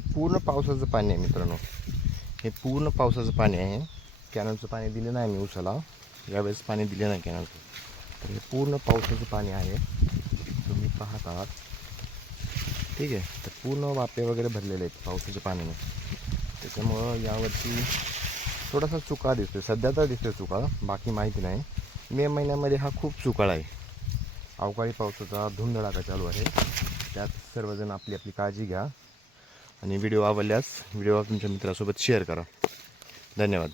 पूर्ण पावसाचं पाणी आहे मित्रांनो. हे पूर्ण पावसाचं पाणी आहे. कॅनलचं पाणी दिलं नाही मी उसाला. यावेळेस पाणी दिलं नाही कॅनलचं. तर हे पूर्ण पावसाचं पाणी आहे. तुम्ही पाहत आहात. ठीक आहे. तर पूर्ण वापे वगैरे भरलेले आहेत पावसाच्या पाण्याने. त्याच्यामुळं यावर्षी थोडासा चुका दिसतो सध्या तर दिसतो चुका. बाकी माहिती नाही. मे महिन्यामध्ये हा खूप चुकाळा आहे. अवकाळी पावसाचा धुमधडाका चालू आहे. त्यात सर्वजण आपली आपली काळजी घ्या. आणि व्हिडिओ आवडल्यास व्हिडिओ तुमच्या मित्रासोबत शेअर करा. धन्यवाद.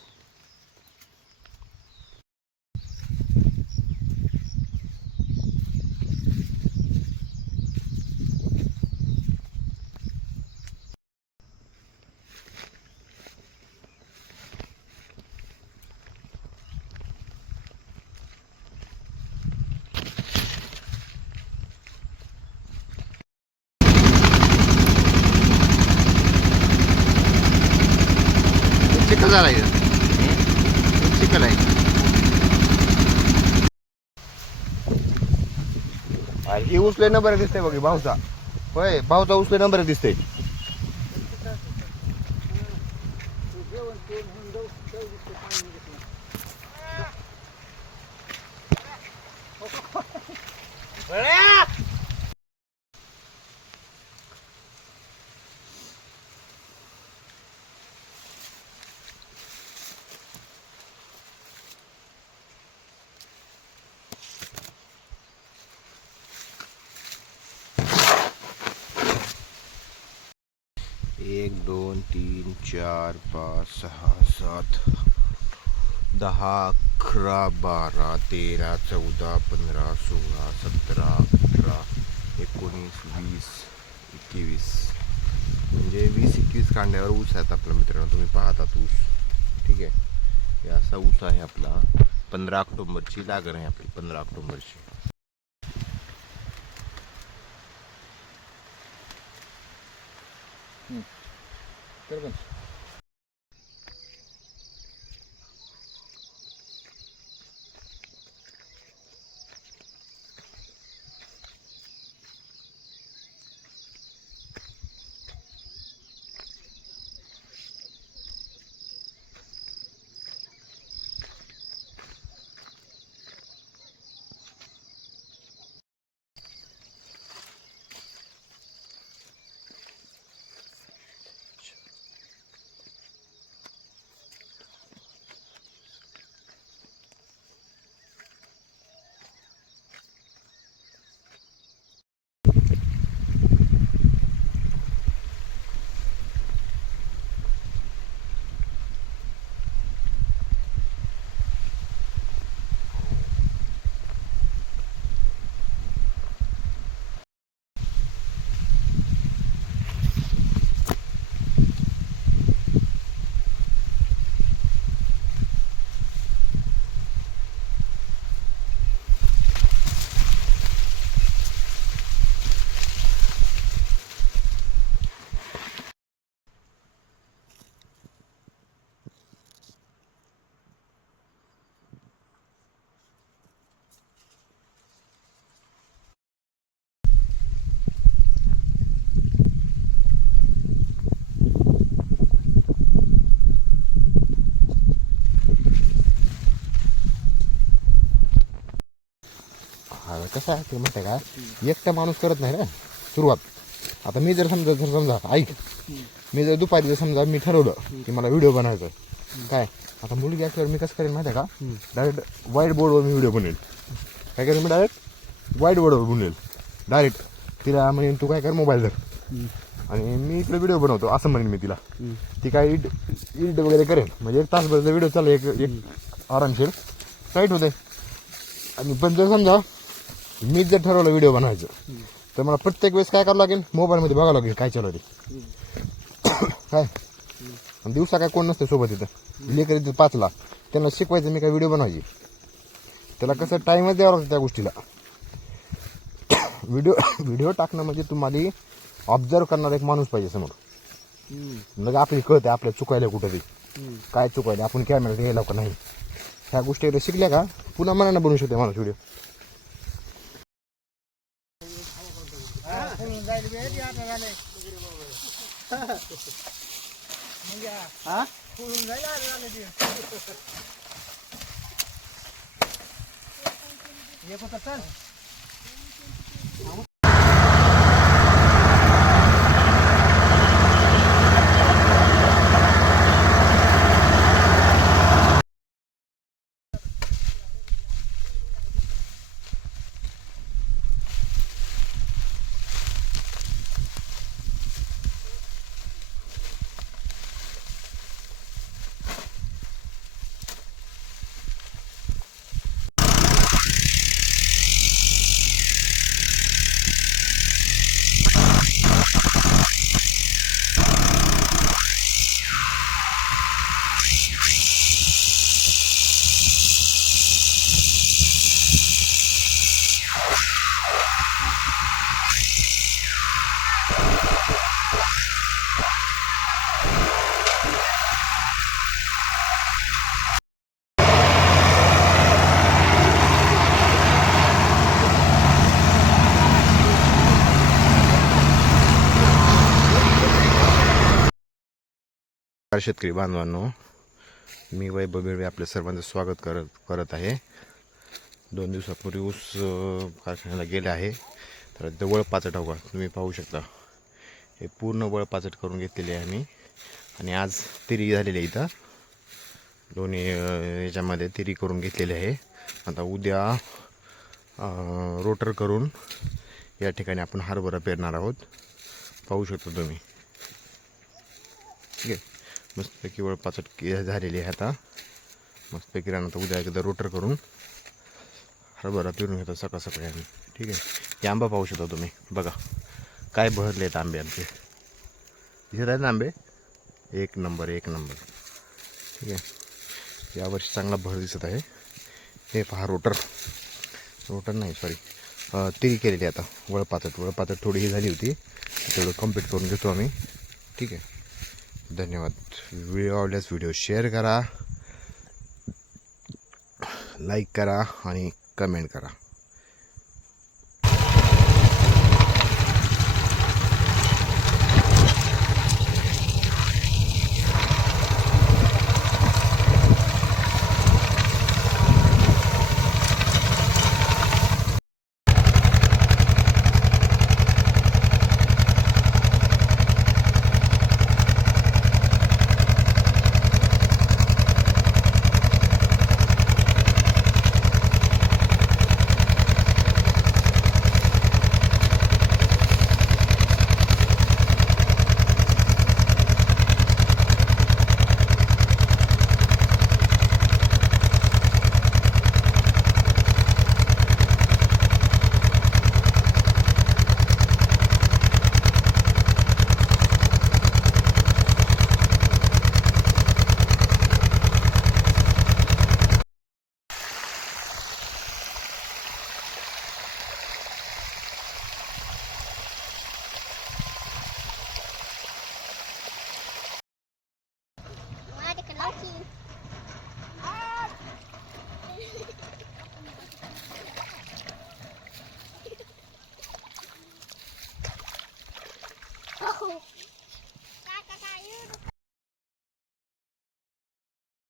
चिखल झाला चिखल आहे. ही उचले नंबर दिसते बघ भाऊचा. होय भाऊचा उचले नंबर दिसते एक दोन तीन चार पाच सहा सात दहा अकरा बारा तेरा चौदा पंधरा सोळा सतरा अठरा एकोणीस वीस एकवीस. म्हणजे वीस एकवीस कांड्यावर ऊस आहेत आपल्या मित्रांनो. तुम्ही पाहतात ऊस. ठीक आहे? हे असा ऊस आहे आपला. पंधरा ऑक्टोंबरची लागण आहे आपली पंधरा ऑक्टोंबरची. हा कसं आहे ते माहिती आहे का? एकटा माणूस करत नाही ना. सुरुवात. आता मी जर समजा जर समजा ऐक मी जर दुपारी जर समजा मी ठरवलं की मला व्हिडिओ बनवायचा आहे. काय? आता मुलगी असल्यावर मी कसं करेन माहिती आहे का? डायरेक्ट व्हाईट बोर्डवर मी व्हिडिओ बनवेल. काय करेन मी डायरेक्ट व्हाईट बोर्डवर बनवेल. डायरेक्ट तिला म्हणेन तू काय कर मोबाईल धर. आणि मी इकडे व्हिडिओ बनवतो असं म्हणेन मी तिला. ती काय इट इट वगैरे करेन म्हणजे एक तासभरचा व्हिडिओ चालू एक एक आरामशीर. टाईट होते. आणि पण जर समजा मी जर ठरवलं व्हिडिओ बनवायचं तर मला प्रत्येक वेळेस काय करावं लागेल? मोबाईलमध्ये बघावं लागेल काय चालू आहे ते. काय? आणि दिवसा काय कोण नसते सोबत इथं. लेकर इथं पाचला. त्यांना शिकवायचं मी काय व्हिडिओ बनवायची. त्याला कसं टाईमच द्यावा लागतो त्या गोष्टीला. व्हिडिओ व्हिडिओ टाकणं म्हणजे तुम्हाला ऑब्झर्व करणारा एक माणूस पाहिजे समोर. म्हणजे आपली कळते आपल्या चुकायला कुठं ते काय चुकायला? आपण कॅमेरा घ्यायला का नाही? ह्या गोष्टी शिकल्या का पुन्हा मनानं बनवू शकते माणूस व्हिडिओ होऊन जाईल वेळ बी आता झालंय म्हणजे हा? पळून जायला आता झालं ते एक होता चल नमस्कार शेतकरी बांधवांनो. मी वैभव बेळवे आपल्या सर्वांचं स्वागत करत करत आहे. दोन दिवसापूर्वी ऊस कारखान्याला गेले आहे. तर ते वळपाचट हवा तुम्ही पाहू शकता. हे पूर्ण वळपाचट करून घेतलेले आहे आम्ही. आणि आज तिरी झालेली आहे इथं. दोन्ही याच्यामध्ये तिरी करून घेतलेली आहे. आता उद्या रोटर करून या ठिकाणी आपण हरभरा पेरणार आहोत. पाहू शकतो तुम्ही. ठीक आहे? मस्तपैकी वळपाचट झालेली आहे आता. मस्तपैकी राहणार उद्या एकदा रोटर करून हरभरा पिरून घेतो सकाळ सकाळी आम्ही. ठीक आहे? हे आंबा पाहू शकता तुम्ही. बघा. काय भरले आहेत आंबे आमचे. दिसत आहेत ना आंबे? एक नंबर एक नंबर. ठीक आहे? यावर्षी चांगला भर दिसत आहे. हे पहा रोटर. रोटर नाही सॉरी तिरी केलेली आहे आता. वळपाचट. वळपाचट थोडी ही झाली होती. तेवढं कंप्लीट करून घेतो आम्ही. ठीक आहे? धन्यवाद. व्हिडिओ आवडल्यास व्हिडिओ शेअर करा लाईक करा आणि कमेंट करा.